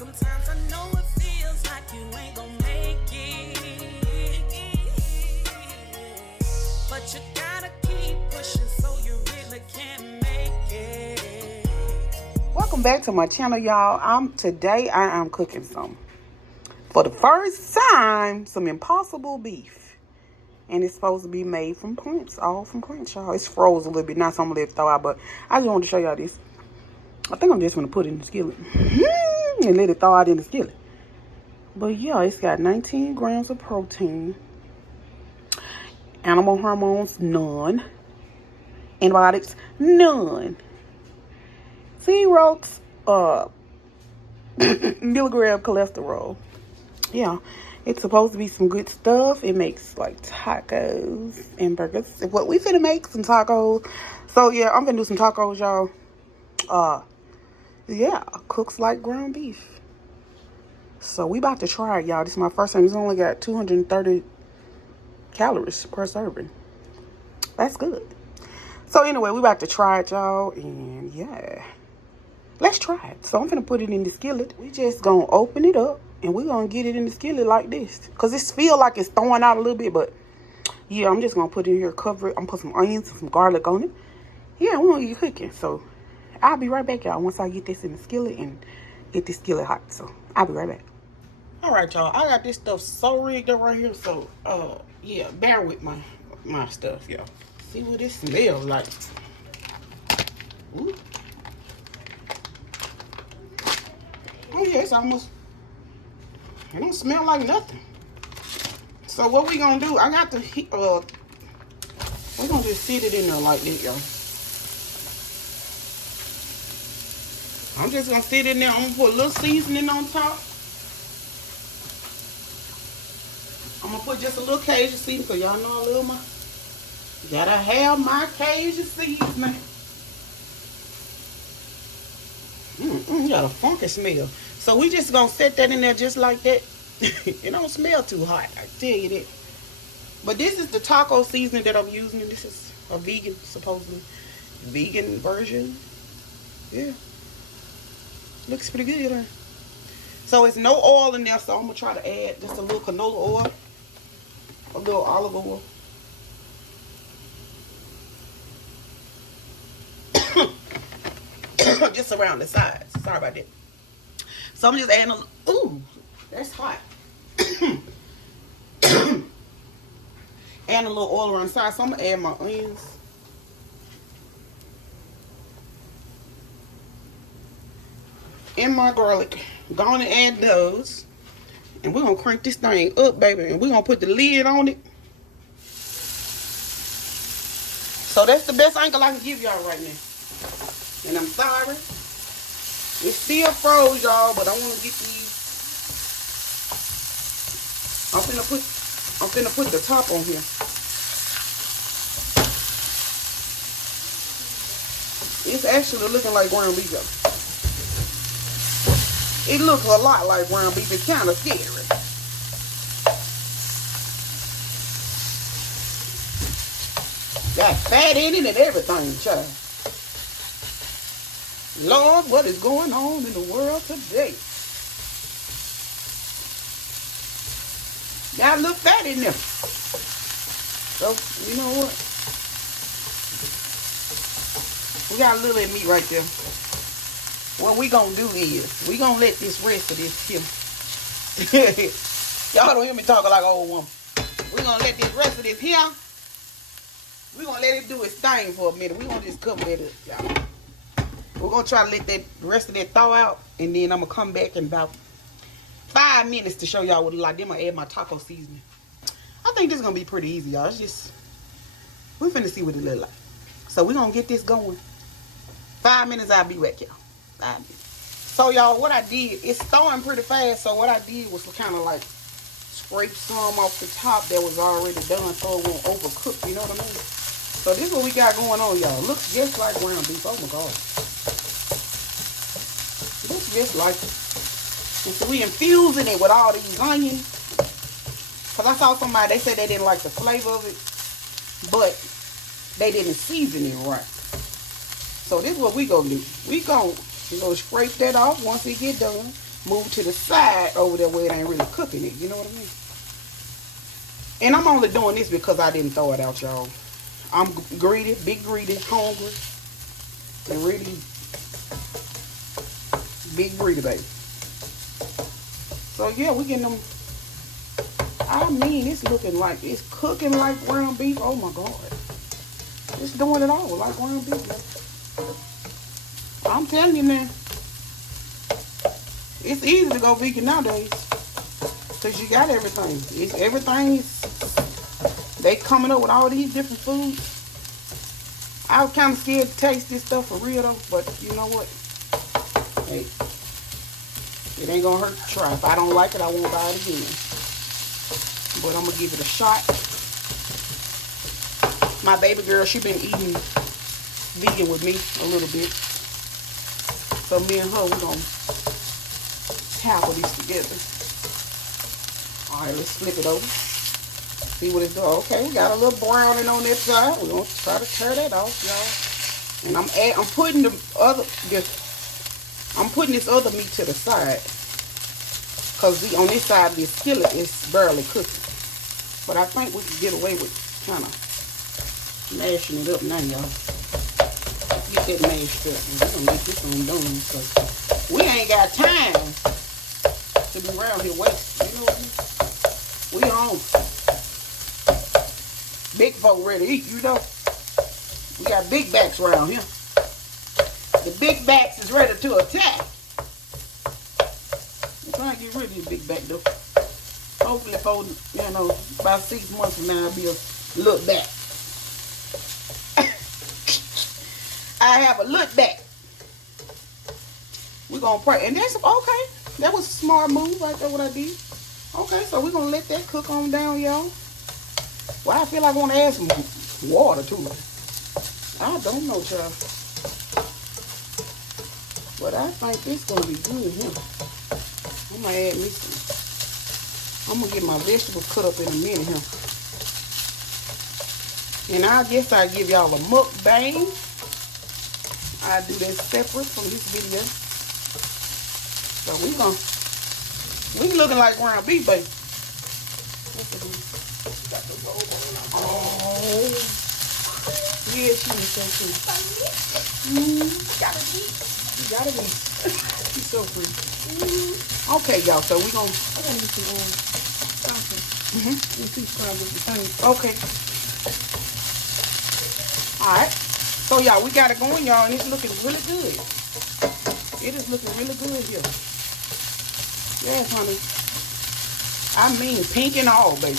Sometimes I know it feels like you ain't gonna make it, but you gotta keep pushing so you really can make it. Welcome back to my channel, y'all. Today I am cooking for the first time, some impossible beef. And it's supposed to be made from plants, all from plants, y'all. It's froze a little bit, not something to throw out, but I just wanted to show y'all this. I think I'm just gonna put it in the skillet and let it thaw out in the skillet. But yeah, it's got 19 grams of protein, animal hormones, none, antibiotics, none, 0 milligram cholesterol. Yeah, it's supposed to be some good stuff. It makes like tacos and burgers. What we finna make some tacos. So yeah, I'm gonna do some tacos, y'all. Yeah, cooks like ground beef. So we about to try it, y'all. This is my first time. It's only got 230 calories per serving. That's good. So anyway, we about to try it, y'all, and yeah, let's try it. So I'm gonna put it in the skillet. We just gonna open it up and we're gonna get it in the skillet like this, because it feel like it's throwing out a little bit, but yeah, I'm just gonna put it in here, cover it. I'm gonna put some onions and some garlic on it. Yeah, we're gonna get cooking. So I'll be right back, y'all, once I get this in the skillet and get this skillet hot. So I'll be right back. All right, y'all, I got this stuff so rigged up right here. So yeah, bear with my stuff, y'all. See what it smells like. Ooh. Oh yeah, it's almost, it don't smell like nothing. So what we gonna do, I got the we're gonna just sit it in there like this, y'all. I'm just gonna sit in there. I'm gonna put a little seasoning on top. I'm gonna put just a little Cajun seasoning, because y'all know I love my, gotta have my Cajun seasoning. Got a funky smell. So we just gonna set that in there just like that. It don't smell too hot, I tell you that. But this is the taco seasoning that I'm using, and this is a vegan, supposedly vegan version. Yeah, looks pretty good, huh? So it's no oil in there, so I'm gonna try to add just a little canola oil, a little olive oil. Just around the sides. Sorry about that. So I'm just adding a, ooh, that's hot. Adding a little oil around the side. So I'm gonna add my onions. And my garlic. Go on and add those. And we're gonna crank this thing up, baby. And we're gonna put the lid on it. So that's the best angle I can give y'all right now. And I'm sorry. It's still froze, y'all, but I want to get these. I'm finna put the top on here. It's actually looking like ground beef, y'all. It looks a lot like ground beef. It's kind of scary. Got fat in it and everything, child. Lord, what is going on in the world today? Got a little fat in there. So, you know what? We got a little of meat right there. What we gonna do is, we gonna let this rest of this here. Y'all don't hear me talking like an old woman. We gonna let this rest of this here. We gonna let it do its thing for a minute. We gonna just cover that up, y'all. We're going to try to let the rest of that thaw out. And then I'm going to come back in about 5 minutes to show y'all what it like. Then I'm going to add my taco seasoning. I think this is going to be pretty easy, y'all. It's just, we're finna see what it look like. So we're going to get this going. 5 minutes, I'll be back, y'all. 5 minutes. So, y'all, what I did, it's thawing pretty fast. So what I did was kind of like scrape some off the top that was already done so it won't overcook. You know what I mean? So this is what we got going on, y'all. Looks just like ground beef. Oh, my God. Looks just like it. And so we infusing it with all these onions. Because I saw somebody, they said they didn't like the flavor of it. But they didn't season it right. So this is what we gonna do. We gonna scrape that off once it get done. move to the side over there where it ain't really cooking it. You know what I mean? And I'm only doing this because I didn't throw it out, y'all. I'm greedy, big greedy, hungry, and really big greedy, baby. So yeah, we getting them. I mean, it's looking like it's cooking like ground beef. Oh my God, it's doing it all like ground beef. I'm telling you now, it's easy to go vegan nowadays because you got everything. They coming up with all these different foods. I was kind of scared to taste this stuff for real though, but you know what? Hey, it ain't gonna hurt to try. If I don't like it, I won't buy it again. But I'm gonna give it a shot. My baby girl, she been eating vegan with me a little bit. So me and her, we're gonna tackle these together. Alright, let's flip it over. See what it's doing. Okay, we got a little browning on that side. We're gonna try to tear that off, y'all. And I'm putting this other meat to the side. Cause on this side of this skillet it's barely cooking. But I think we can get away with kind of mashing it up now, y'all. Get that mashed up. And we're gonna get this one done because we ain't got time to be around here wasting. You know what I mean? We hungry. Big folk ready to eat, you know. We got big backs around here. The big backs is ready to attack. I'm trying to get rid of this big back though. Hopefully for, you know, about 6 months from now I'll be a look back. I have a look back. We're gonna pray. And that's okay. That was a smart move right there, what I did. Okay, so we're gonna let that cook on down, y'all. Well, I feel like I want to add some water to it. I don't know, child. But I think this gonna be good here. I'm gonna add me some. I'm gonna get my vegetables cut up in a minute here. And I guess I'll give y'all a mukbang. I'll do that separate from this video. So we looking like ground beef, baby. Oh, yeah, she is so pretty. Gotta eat. You gotta eat. She's so pretty. Okay, y'all. So we gonna. I gotta get some sausage. Okay. All right. So y'all, we got it going, y'all, and it's looking really good. It is looking really good here. Yes, honey. I mean, pink and all, baby.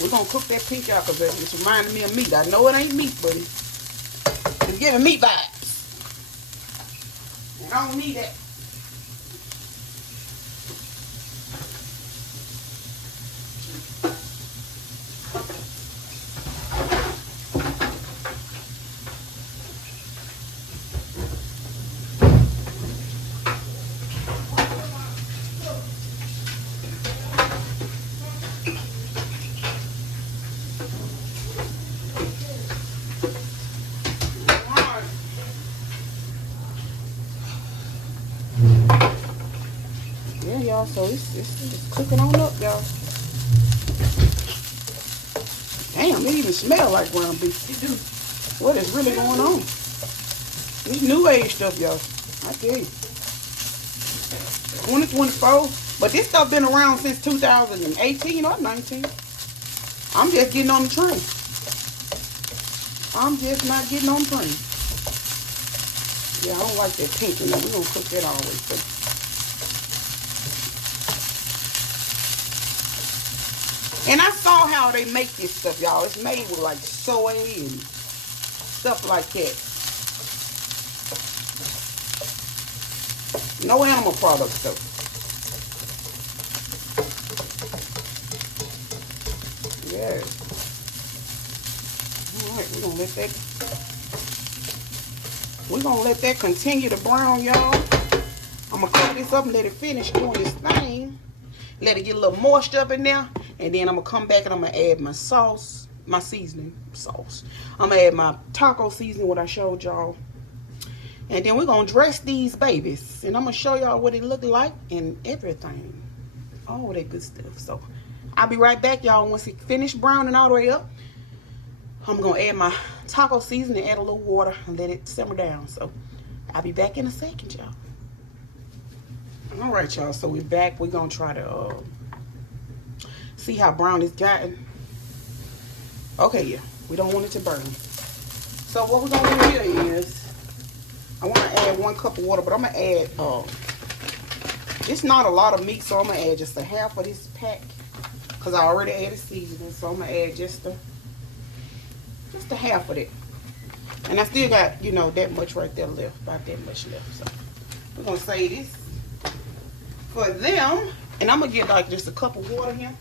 We're gonna cook that pink out because it's reminding me of meat. I know it ain't meat, but it's giving meat vibes. And I don't need that. So it's cooking on up, y'all. Damn, it even smells like ground beef. It do. What is really going on? This new age stuff, y'all. I tell you. 2024. But this stuff been around since 2018 or 19. I'm just getting on the train. I'm just not getting on the train. Yeah, I don't like that pink in there. We're going to cook that always. So. And I saw how they make this stuff, y'all. It's made with like soy and stuff like that. No animal products though. Yeah. Alright, we're gonna let that continue to brown, y'all. I'm gonna cover this up and let it finish doing this thing. Let it get a little moisture up in there. And then I'm going to come back and I'm going to add my sauce, my seasoning sauce. I'm going to add my taco seasoning, what I showed y'all. And then we're going to dress these babies. And I'm going to show y'all what it look like and everything. All that good stuff. So I'll be right back, y'all. Once it finished browning all the way up, I'm going to add my taco seasoning, add a little water, and let it simmer down. So I'll be back in a second, y'all. All right, y'all. So we're back. We're going to try to see how brown it's gotten. Okay, yeah. We don't want it to burn. So what we're going to do here is, I want to add 1 cup of water, but I'm going to add, it's not a lot of meat, so I'm going to add just a half of this pack, because I already added seasoning, so I'm going to add just a half of it. And I still got, you know, that much right there left, about that much left. So we're going to save this for them, and I'm going to get like just a cup of water here.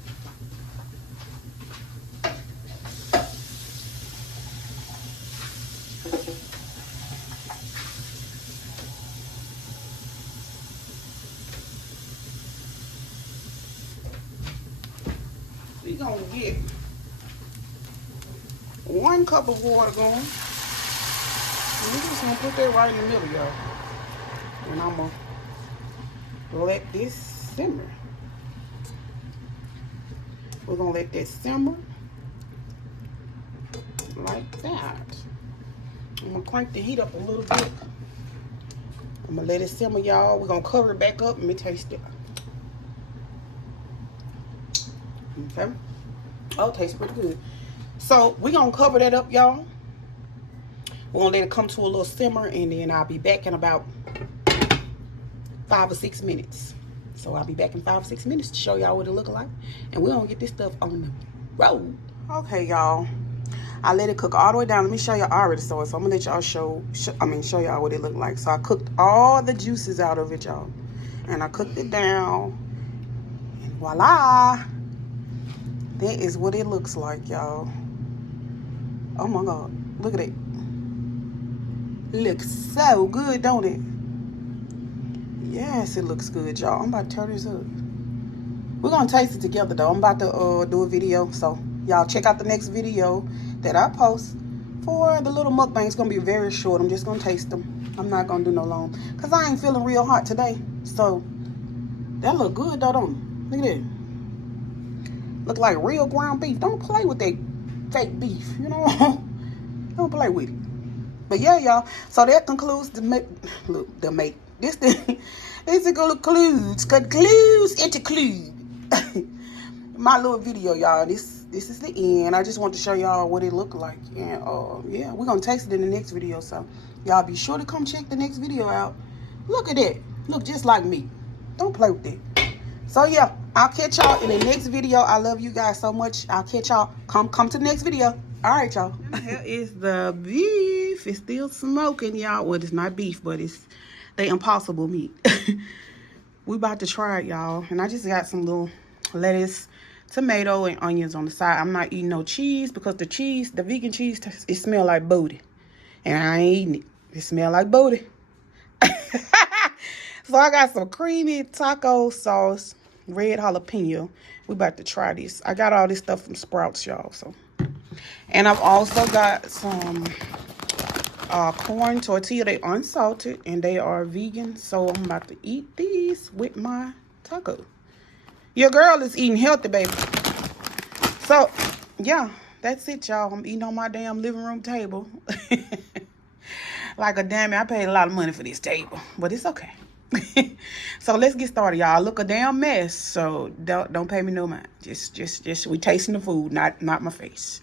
We're going to get 1 cup of water going. And we're just going to put that right in the middle, y'all. And I'm going to let this simmer. We're going to let that simmer like that. I'm going to crank the heat up a little bit. I'm going to let it simmer, y'all. We're going to cover it back up and let me taste it. Okay. Oh, it tastes pretty good. So we're going to cover that up, y'all. We're going to let it come to a little simmer, and then I'll be back in about 5 or 6 minutes. So I'll be back in 5 or 6 minutes to show y'all what it look like. And we're going to get this stuff on the road. Okay, y'all. I let it cook all the way down. Let me show y'all. I already saw it, so I'm going to let y'all show y'all what it look like. So I cooked all the juices out of it, y'all. And I cooked it down. And voila. That is what it looks like, y'all. Oh my God. Look at it. Looks so good, don't it? Yes, it looks good, y'all. I'm about to turn this up. We're going to taste it together, though. I'm about to do a video. So, y'all check out the next video that I post for the little mukbang. It's going to be very short. I'm just going to taste them. I'm not going to do no long, because I ain't feeling real hot today. So, that look good, though, don't it? Look at that. Look like real ground beef. Don't play with that fake beef, you know? Don't play with it. But yeah, y'all. So that concludes the This concludes my little video, y'all. This is the end. I just want to show y'all what it looked like. And yeah, we're gonna taste it in the next video. So y'all be sure to come check the next video out. Look at that. Look just like me. Don't play with it. So yeah, I'll catch y'all in the next video. I love you guys so much. I'll catch y'all. Come to the next video. All right, y'all. Here is the beef. It's still smoking, y'all. Well, it's not beef, but it's the impossible meat. We about to try it, y'all. And I just got some little lettuce, tomato, and onions on the side. I'm not eating no cheese, because the vegan cheese, it smell like booty. And I ain't eating it. It smell like booty. So I got some creamy taco sauce, red jalapeno. We about to try this. I got all this stuff from Sprouts, y'all. So, and I've also got some corn tortilla. They unsalted and they are vegan. So I'm about to eat these with my taco. Your girl is eating healthy, baby. So yeah, that's it, y'all. I'm eating on my damn living room table. Like a damn, I paid a lot of money for this table, but it's okay. So let's get started, y'all. I look a damn mess, so don't pay me no mind. Just we tasting the food, not my face.